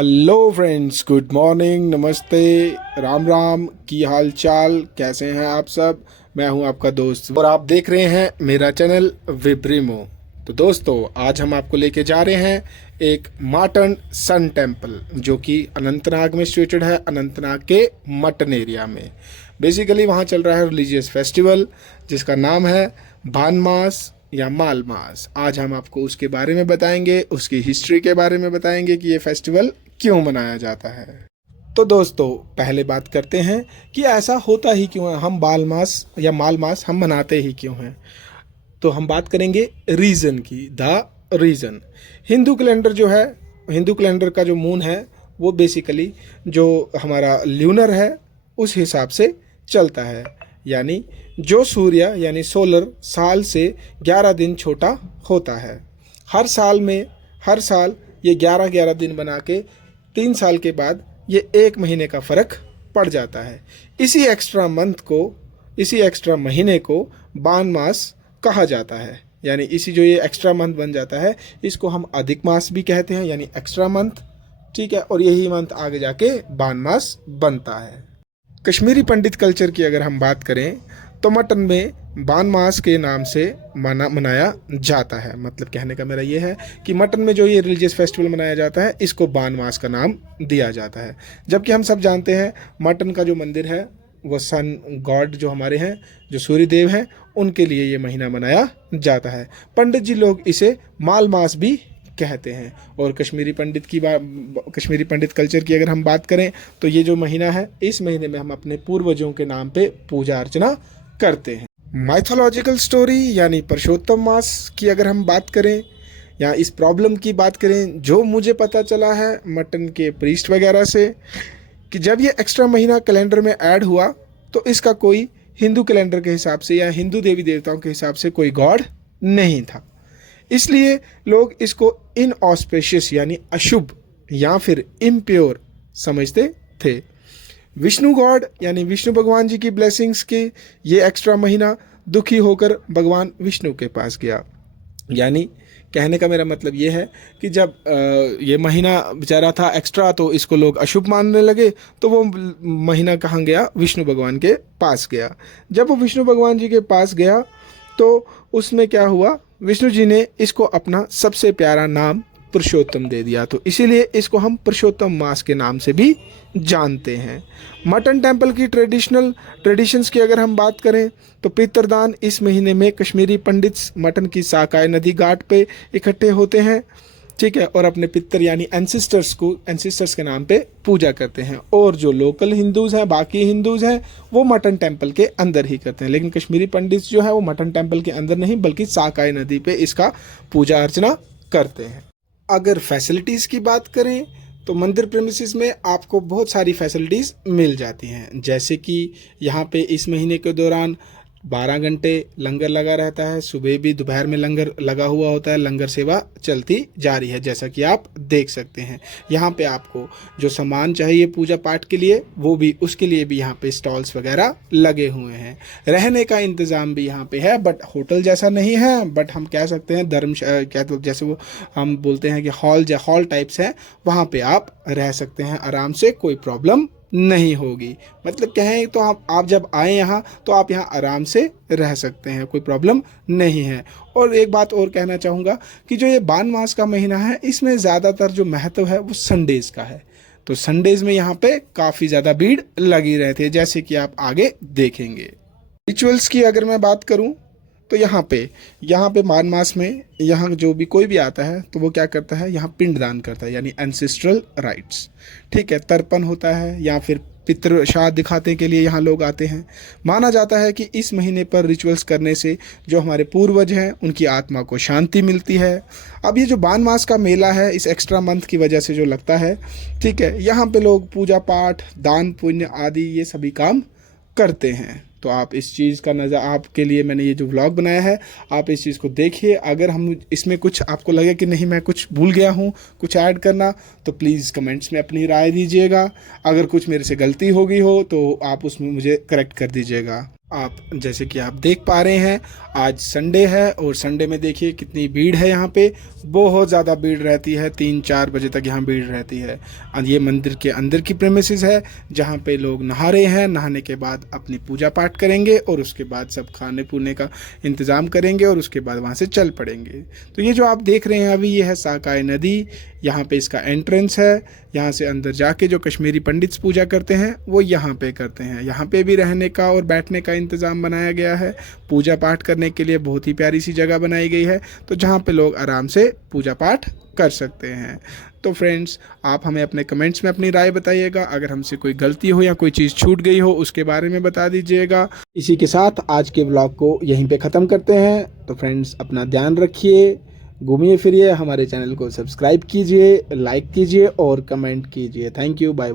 Hello friends, good morning, नमस्ते, राम राम। की हाल चाल, कैसे हैं आप सब। मैं हूं आपका दोस्त और आप देख रहे हैं मेरा चैनल विब्रिमो। तो दोस्तों, आज हम आपको लेके जा रहे हैं एक मार्टन सन टेम्पल जो कि अनंतनाग में सिचुएटेड है, अनंतनाग के मटन एरिया में। बेसिकली वहाँ चल रहा है रिलीजियस फेस्टिवल जिसका नाम है भान मास या माल मास। आज हम आपको उसके बारे में बताएंगे, उसकी हिस्ट्री के बारे में बताएंगे कि ये फेस्टिवल क्यों मनाया जाता है। तो दोस्तों, पहले बात करते हैं कि ऐसा होता ही क्यों है, हम बाल मास या माल मास हम मनाते ही क्यों हैं। तो हम बात करेंगे रीज़न की, द रीज़न। हिंदू कैलेंडर जो है, हिंदू कैलेंडर का जो मून है वो बेसिकली जो हमारा ल्यूनर है उस हिसाब से चलता है। यानी जो सूर्य यानी सोलर साल से 11 दिन छोटा होता है। हर साल ये 11-11 दिन बना के 3 साल के बाद ये 1 महीने का फ़र्क पड़ जाता है। इसी एक्स्ट्रा महीने को बान मास कहा जाता है। यानी इसी जो ये एक्स्ट्रा मंथ बन जाता है इसको हम अधिक मास भी कहते हैं, यानी एक्स्ट्रा मंथ। ठीक है, और यही मंथ आगे जाके बान मास बनता है। कश्मीरी पंडित कल्चर की अगर हम बात करें तो मटन में बान मास के नाम से मनाया जाता है। मतलब कहने का मेरा ये है कि मटन में जो ये रिलीजियस फेस्टिवल मनाया जाता है इसको बान मास का नाम दिया जाता है। जबकि हम सब जानते हैं मटन का जो मंदिर है वो सन गॉड जो हमारे हैं, जो सूर्य देव हैं, उनके लिए ये महीना मनाया जाता है। पंडित जी लोग इसे माल मास भी कहते हैं। और कश्मीरी पंडित कल्चर की अगर हम बात करें तो ये जो महीना है, इस महीने में हम अपने पूर्वजों के नाम पे पूजा अर्चना करते हैं। माइथोलॉजिकल स्टोरी यानी पुरुषोत्तम मास की अगर हम बात करें या इस प्रॉब्लम की बात करें, जो मुझे पता चला है मटन के प्रीस्ट वगैरह से, कि जब ये एक्स्ट्रा महीना कैलेंडर में ऐड हुआ तो इसका कोई हिंदू कैलेंडर के हिसाब से या हिंदू देवी देवताओं के हिसाब से कोई गॉड नहीं था। इसलिए लोग इसको इनऑस्पेशियस यानी अशुभ या फिर इम्प्योर समझते थे। विष्णु गॉड यानी विष्णु भगवान जी की ब्लेसिंग्स के ये एक्स्ट्रा महीना दुखी होकर भगवान विष्णु के पास गया। यानी कहने का मेरा मतलब ये है कि जब ये महीना बेचारा था एक्स्ट्रा तो इसको लोग अशुभ मानने लगे, तो वो महीना कहाँ गया, विष्णु भगवान के पास गया। जब वो विष्णु भगवान जी के पास गया तो उसमें क्या हुआ, विष्णु जी ने इसको अपना सबसे प्यारा नाम पुरुषोत्तम दे दिया। तो इसीलिए इसको हम पुरुषोत्तम मास के नाम से भी जानते हैं। मटन टेम्पल की ट्रेडिशंस की अगर हम बात करें तो पितरदान इस महीने में कश्मीरी पंडित मटन की साकाय नदी घाट पे इकट्ठे होते हैं। ठीक है, और अपने पितर यानी एंसेस्टर्स के नाम पे पूजा करते हैं। और जो लोकल हिंदूज़ हैं, बाकी हिंदूज़ हैं, वो मटन टेम्पल के अंदर ही करते हैं। लेकिन कश्मीरी पंडित जो है वो मटन टेम्पल के अंदर नहीं बल्कि साकाय नदी पे इसका पूजा अर्चना करते हैं। अगर फैसिलिटीज़ की बात करें तो मंदिर प्रेमिसेस में आपको बहुत सारी फैसिलिटीज़ मिल जाती हैं। जैसे कि यहाँ पे इस महीने के दौरान 12 घंटे लंगर लगा रहता है। सुबह भी दोपहर में लंगर लगा हुआ होता है, लंगर सेवा चलती जा रही है जैसा कि आप देख सकते हैं। यहाँ पे आपको जो सामान चाहिए पूजा पाठ के लिए वो भी, उसके लिए भी यहाँ पे स्टॉल्स वगैरह लगे हुए हैं। रहने का इंतज़ाम भी यहाँ पे है, बट होटल जैसा नहीं है, बट हम कह सकते हैं क्या तो जैसे वो हम बोलते हैं कि हॉल टाइप्स है, वहाँ पर आप रह सकते हैं आराम से, कोई प्रॉब्लम नहीं होगी। मतलब कहें तो आप जब आए यहाँ तो आप यहाँ आराम से रह सकते हैं, कोई प्रॉब्लम नहीं है। और एक बात और कहना चाहूँगा कि जो ये बान मास का महीना है इसमें ज़्यादातर जो महत्व है वो संडेज़ का है। तो संडेज़ में यहाँ पे काफ़ी ज़्यादा भीड़ लगी रहती है, जैसे कि आप आगे देखेंगे। रिचुअल्स की अगर मैं बात करूँ तो यहाँ पे बान मास में यहाँ जो भी कोई भी आता है तो वो क्या करता है, यहाँ पिंडदान करता है, यानी एंसेस्ट्रल राइट्स। ठीक है, तर्पण होता है या फिर पितृ श्राद्ध दिखाने के लिए यहाँ लोग आते हैं। माना जाता है कि इस महीने पर रिचुअल्स करने से जो हमारे पूर्वज हैं उनकी आत्मा को शांति मिलती है। अब ये जो बान मास का मेला है इस एक्स्ट्रा मंथ की वजह से जो लगता है, ठीक है, यहाँ पे लोग पूजा पाठ, दान पुण्य आदि ये सभी काम करते हैं। तो आप इस चीज़ का नज़र, आपके लिए मैंने ये जो व्लॉग बनाया है, आप इस चीज़ को देखिए। अगर हम इसमें कुछ आपको लगे कि नहीं मैं कुछ भूल गया हूँ कुछ ऐड करना, तो प्लीज़ कमेंट्स में अपनी राय दीजिएगा। अगर कुछ मेरे से गलती हो गई हो तो आप उसमें मुझे करेक्ट कर दीजिएगा। आप जैसे कि आप देख पा रहे हैं आज संडे है और संडे में देखिए कितनी भीड़ है यहाँ पे, बहुत ज़्यादा भीड़ रहती है, 3-4 बजे तक यहाँ भीड़ रहती है। ये मंदिर के अंदर की प्रेमिसेस है जहाँ पे लोग नहा रहे हैं, नहाने के बाद अपनी पूजा पाठ करेंगे और उसके बाद सब खाने पीने का इंतज़ाम करेंगे और उसके बाद वहाँ से चल पड़ेंगे। तो ये जो आप देख रहे हैं अभी ये है साकाई नदी, यहाँ पे इसका एंट्रेंस है। यहाँ से अंदर जाके जो कश्मीरी पंडित पूजा करते हैं वो यहाँ पे करते हैं। यहाँ पे भी रहने का और बैठने का इंतज़ाम बनाया गया है, पूजा पाठ करने के लिए बहुत ही प्यारी सी जगह बनाई गई है, तो जहाँ पे लोग आराम से पूजा पाठ कर सकते हैं। तो फ्रेंड्स आप हमें अपने कमेंट्स में अपनी राय बताइएगा, अगर हमसे कोई गलती हो या कोई चीज़ छूट गई हो उसके बारे में बता दीजिएगा। इसी के साथ आज के ब्लॉग को यहीं पे ख़त्म करते हैं। तो फ्रेंड्स अपना ध्यान रखिए, घूमिए फिरिए, हमारे चैनल को सब्सक्राइब कीजिए, लाइक कीजिए और कमेंट कीजिए। Thank you, bye.